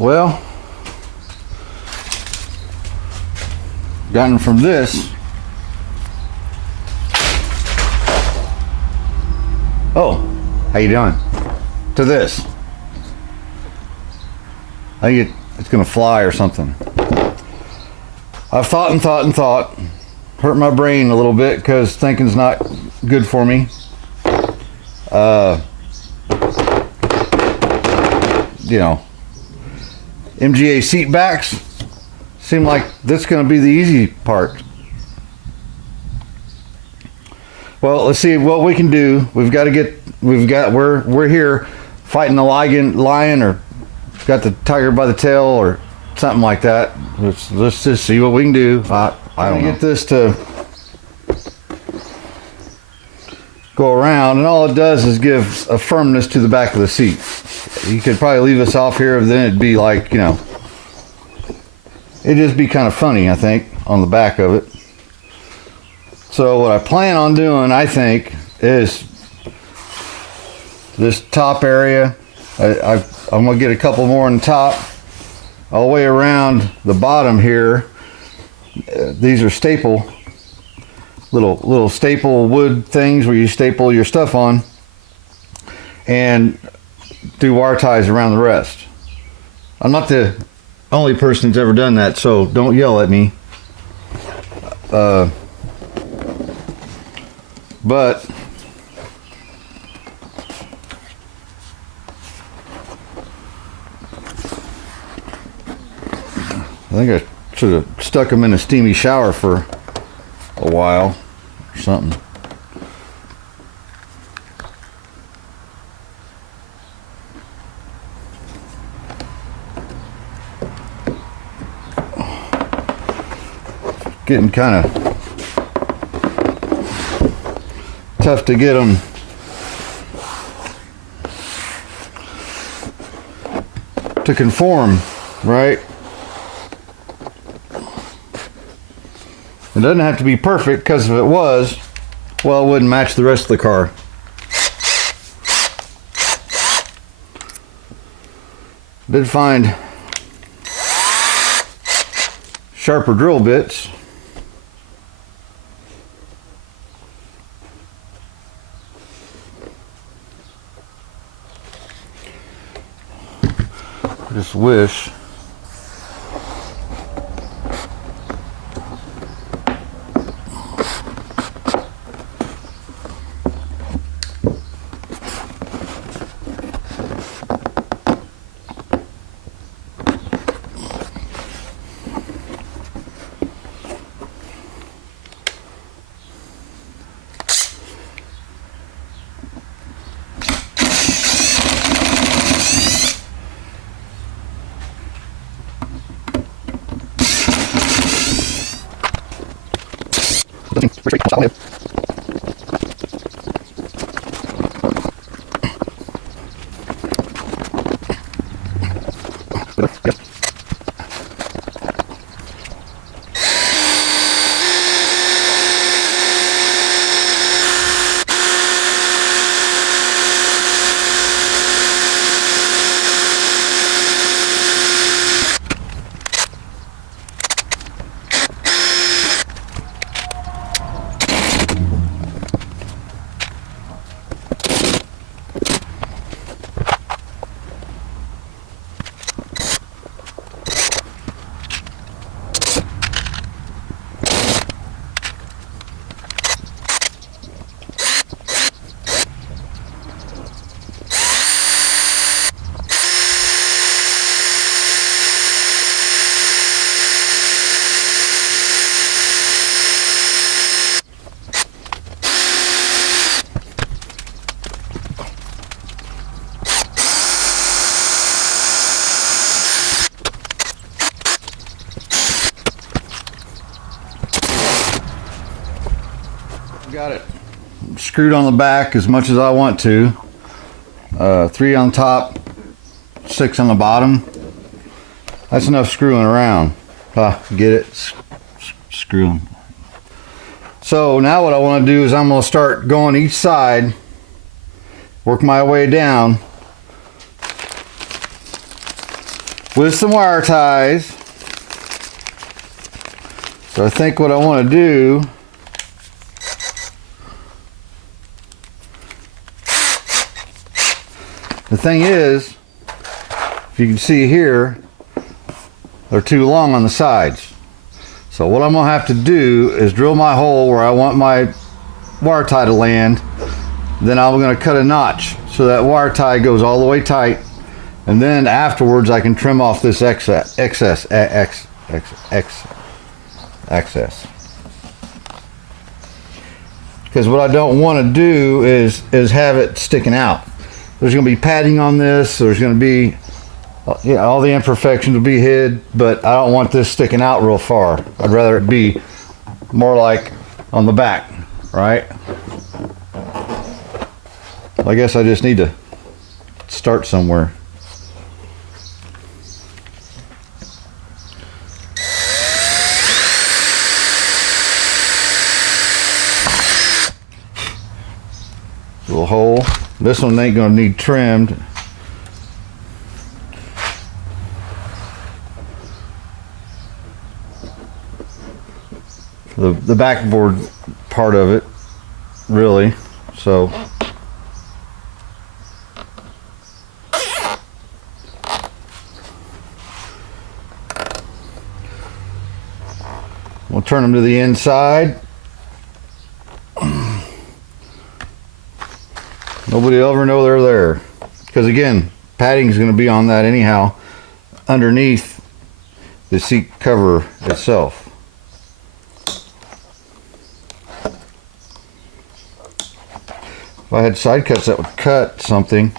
Well, gotten from this. Oh, how you doing? To this. I think it's gonna fly or something. I've thought and thought and thought. Hurt my brain a little bit because thinking's not good for me. You know, MGA seat backs seem like this is going to be the easy part. Well, let's see what we can do. We're here fighting the lion or got the tiger by the tail or something like that. Let's just see what we can do. I don't know. Get this to go around, and all it does is give a firmness to the back of the seat. You could probably leave this off here, then it'd be like, you know, it'd just be kind of funny, I think, on the back of it. So what I plan on doing, I think, is this top area. I'm gonna get a couple more on the top, all the way around the bottom here. These are little staple wood things where you staple your stuff on, and do wire ties around the rest. I'm not the only person that's ever done that, so don't yell at me. But I think I should have stuck them in a steamy shower for a while or something. Getting kind of tough to get them to conform, right? It doesn't have to be perfect, because if it was, well, it wouldn't match the rest of the car. Did find sharper drill bits. I just wish got it screwed on the back as much as I want to. 3 on top, 6 on the bottom. That's enough screwing around. Get it? Screwing. So now what I want to do is I'm going to start going each side, work my way down with some wire ties. So I think what I want to do the thing is, if you can see here, they're too long on the sides. So what I'm gonna have to do is drill my hole where I want my wire tie to land. Then I'm gonna cut a notch so that wire tie goes all the way tight. And then afterwards I can trim off this excess. Because what I don't want to do is have it sticking out. There's going to be padding on this. So there's going to be, all the imperfections will be hid, but I don't want this sticking out real far. I'd rather it be more like on the back, right? I guess I just need to start somewhere. Little hole. This one ain't gonna need trimmed. The backboard part of it, really. So we'll turn them to the inside. Nobody will ever know they're there. Because again, padding is going to be on that anyhow, underneath the seat cover itself. If I had side cuts that would cut something,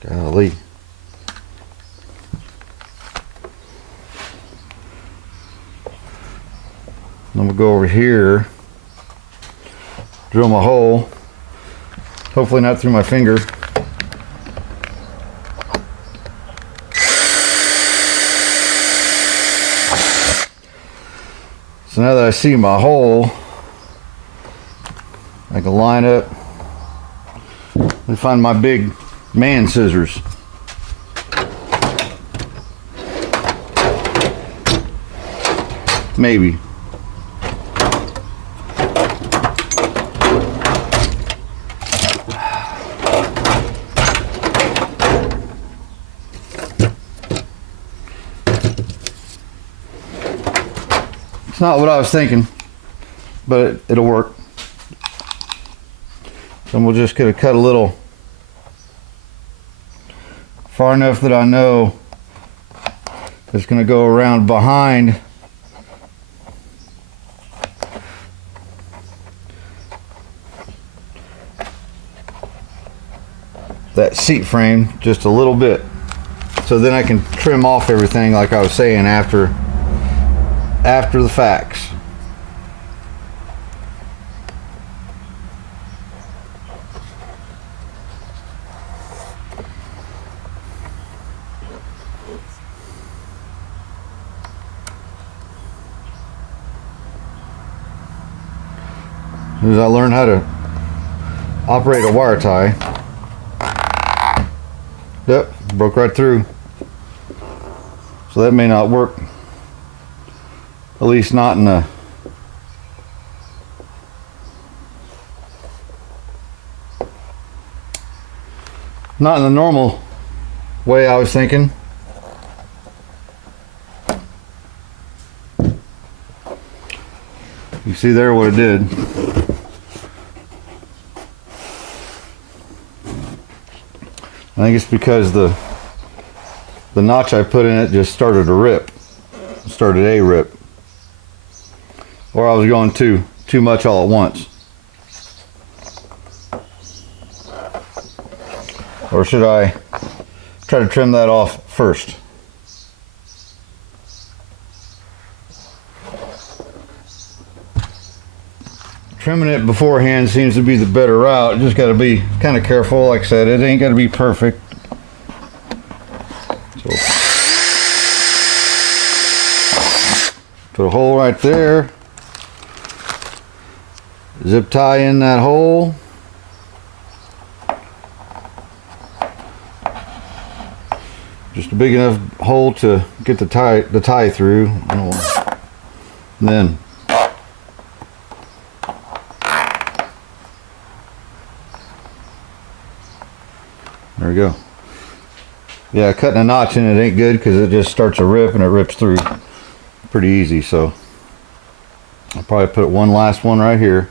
golly. I'm going to go over here, drill my hole. Hopefully not through my finger. So now that I see my hole, I can line up and find my big man scissors. Maybe. Not what I was thinking, but it'll work. So we'll just get to cut a little far enough that I know it's going to go around behind that seat frame just a little bit, so then I can trim off everything like I was saying after the facts. As soon as I learn how to operate a wire tie, yep, broke right through. So that may not work. At least not in the normal way I was thinking. You see there what it did. I think it's because the notch I put in it just started to rip. Started a rip. Or I was going too much all at once. Or should I try to trim that off first? Trimming it beforehand seems to be the better route. Just got to be kind of careful. Like I said, it ain't got to be perfect. So, put a hole right there. Zip tie in that hole. Just a big enough hole to get the tie through. And then there we go. Yeah, cutting a notch in it ain't good because it just starts to rip and it rips through pretty easy. So I'll probably put one last one right here.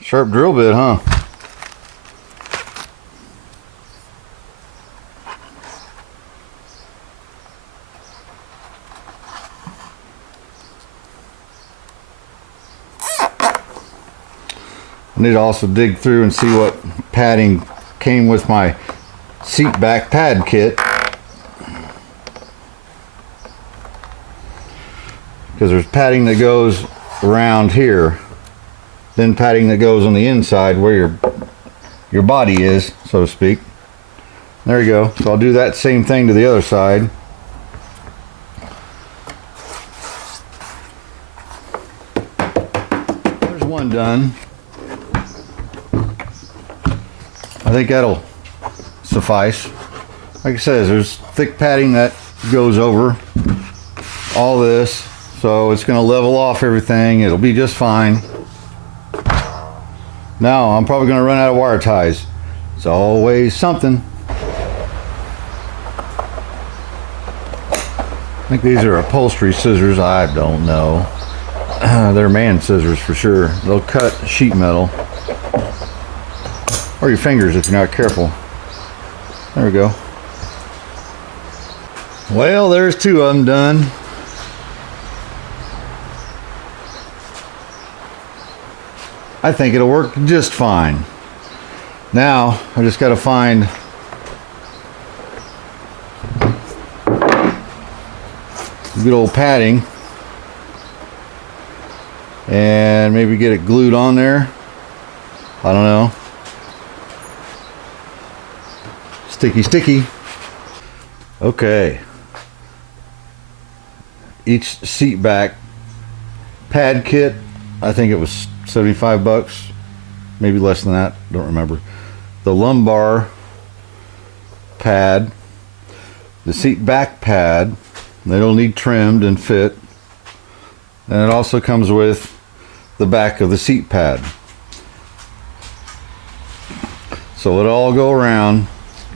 Sharp drill bit, huh? I need to also dig through and see what padding came with my seat back pad kit, because there's padding that goes around here, then padding that goes on the inside where your body is, so to speak. There you go. So I'll do that same thing to the other side. There's one done. I think that'll suffice. Like I said, there's thick padding that goes over all this, so it's going to level off everything. It'll be just fine. Now I'm probably going to run out of wire ties. It's always something. I think these are upholstery scissors. I don't know. They're man scissors for sure. They'll cut sheet metal. Or your fingers if you're not careful. There we go. Well, there's two of them done. I think it'll work just fine. Now, I just got to find good old padding and maybe get it glued on there. I don't know. Sticky. Okay. Each seat back pad kit, I think it was 75 bucks, maybe less than that, don't remember. The lumbar pad, the seat back pad, they don't need trimmed and fit. And it also comes with the back of the seat pad. So it'll all go around,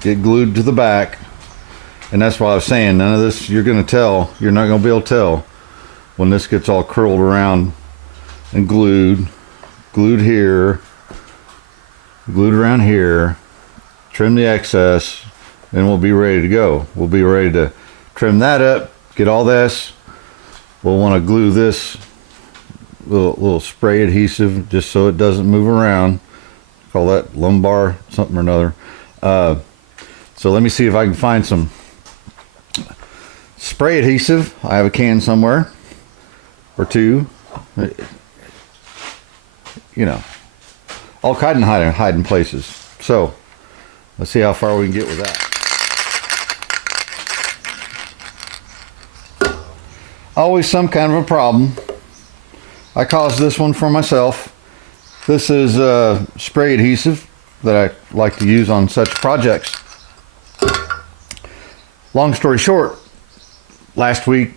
get glued to the back. And that's why I was saying, none of this you're not going to be able to tell when this gets all curled around and glued here, glued around here, trim the excess, and we'll be ready to go. We'll be ready to trim that up, get all this. We'll want to glue this little spray adhesive just so it doesn't move around. Call that lumbar something or another. So let me see if I can find some spray adhesive. I have a can somewhere or two. You know, all kind of hiding places. So let's see how far we can get with that. Always some kind of a problem. I caused this one for myself. This is spray adhesive that I like to use on such projects. Long story short, last week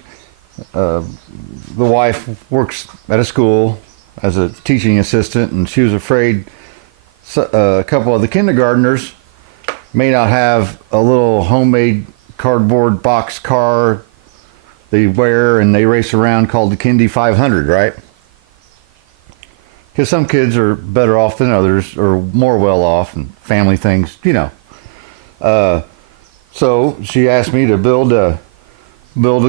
the wife works at a school as a teaching assistant, and she was afraid a couple of the kindergartners may not have a little homemade cardboard box car they wear and they race around called the Kindy 500, right? Because some kids are better off than others, or more well off, and family things, you know. So she asked me to build a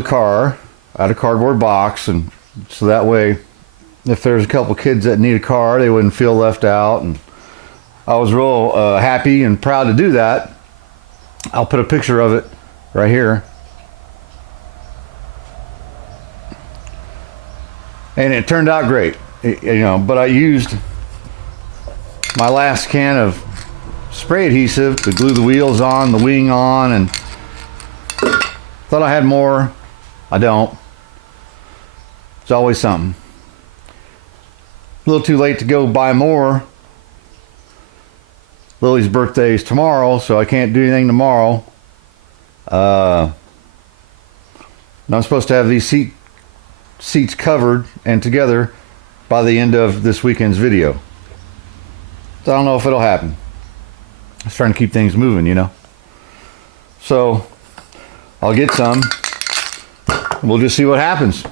car out of cardboard box, and so that way, if there's a couple kids that need a car, they wouldn't feel left out. And I was real happy and proud to do that. I'll put a picture of it right here. And it turned out great, you know, but I used my last can of spray adhesive to glue the wheels on, the wing on, and thought I had more. I don't. It's always something. A little too late to go buy more. Lily's birthday is tomorrow, so I can't do anything tomorrow. I'm supposed to have these seats covered and together by the end of this weekend's video. So I don't know if it'll happen. I was trying to keep things moving, you know. So I'll get some. We'll just see what happens.